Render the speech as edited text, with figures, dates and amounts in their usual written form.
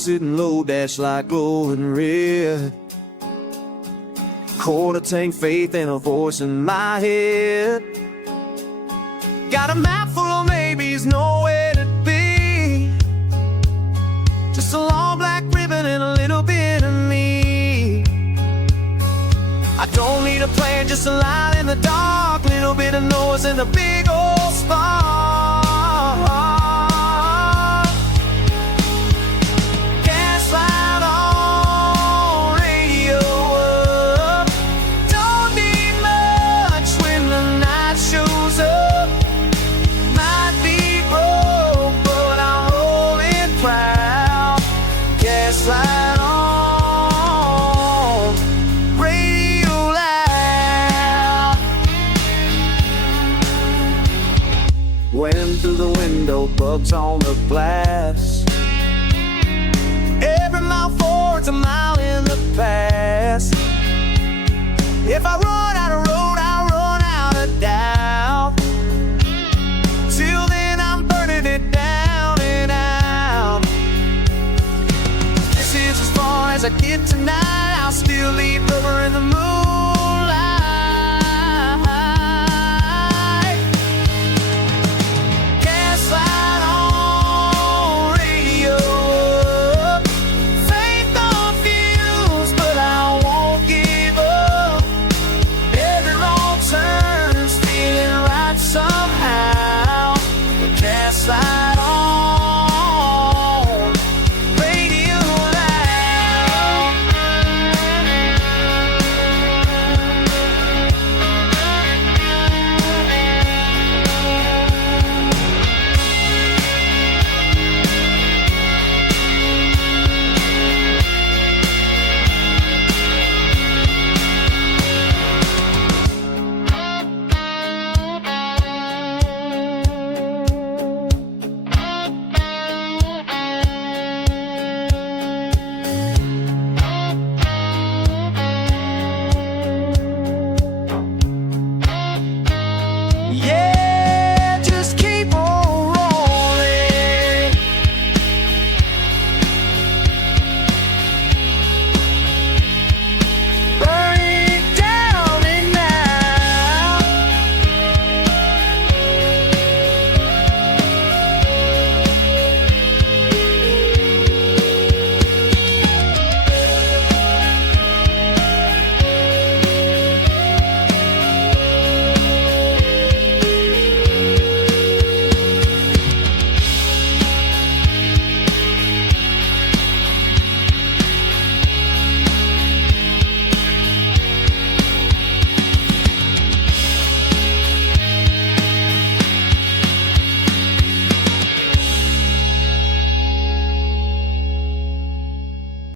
sitting low, dash light glowing red. Quarter tank faith and a voice in my head. Got a map full of maybes, nowhere to be. Just a long black ribbon and a little bit of me. I don't need a plan, just a light in the dark, little bit of noise and a big old spark. Gaslight on, radio up. Don't need much when the night shows up. Might be broke, but I'm rolling proud. Gaslight on, radio loud. Wind through the window, bugs on the glass. Every mile forward's a mile in the past. If I run out of road,